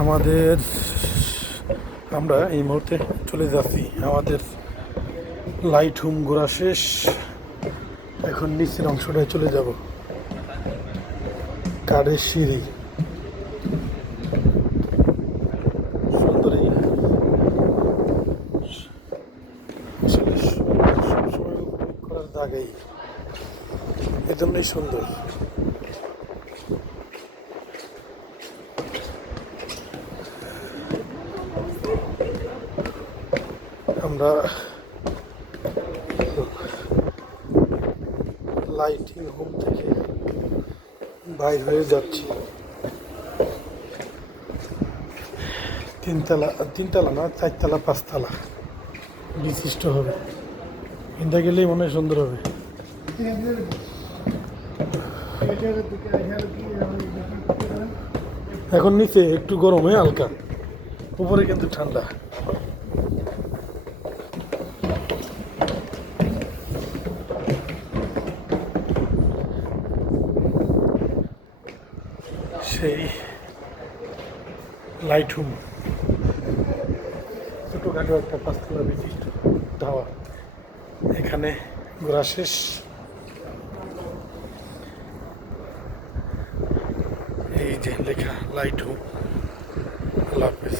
আমাদের আমরা এই মুহূর্তে চলে যাচ্ছি, আমাদের লাইট হোম ঘোরা শেষ। এখন নিচের অংশটায় চলে যাব, কাঠের সিঁড়ি। সুন্দরী আসলে সবসময় উপভোগ করার জায়গায়, এজন্যই সুন্দর। আমরা লাইটিং হোম থেকে বাইর হয়ে যাচ্ছি। তিনতলা না, চারতলা পাঁচতলা বিশিষ্ট হবে। ইন্দা গেলেই মনে হয় সুন্দর হবে। এখন নিচে একটু গরম, হালকা, উপরে কিন্তু ঠান্ডা। সেই লাইট হোম, ছোটোখাটো একটা পাঁচতলা বিশিষ্ট ধাওয়া। এখানে ঘোরা শেষ। এই যে লেখা লাইট হোম। আল্লাহ হাফেজ।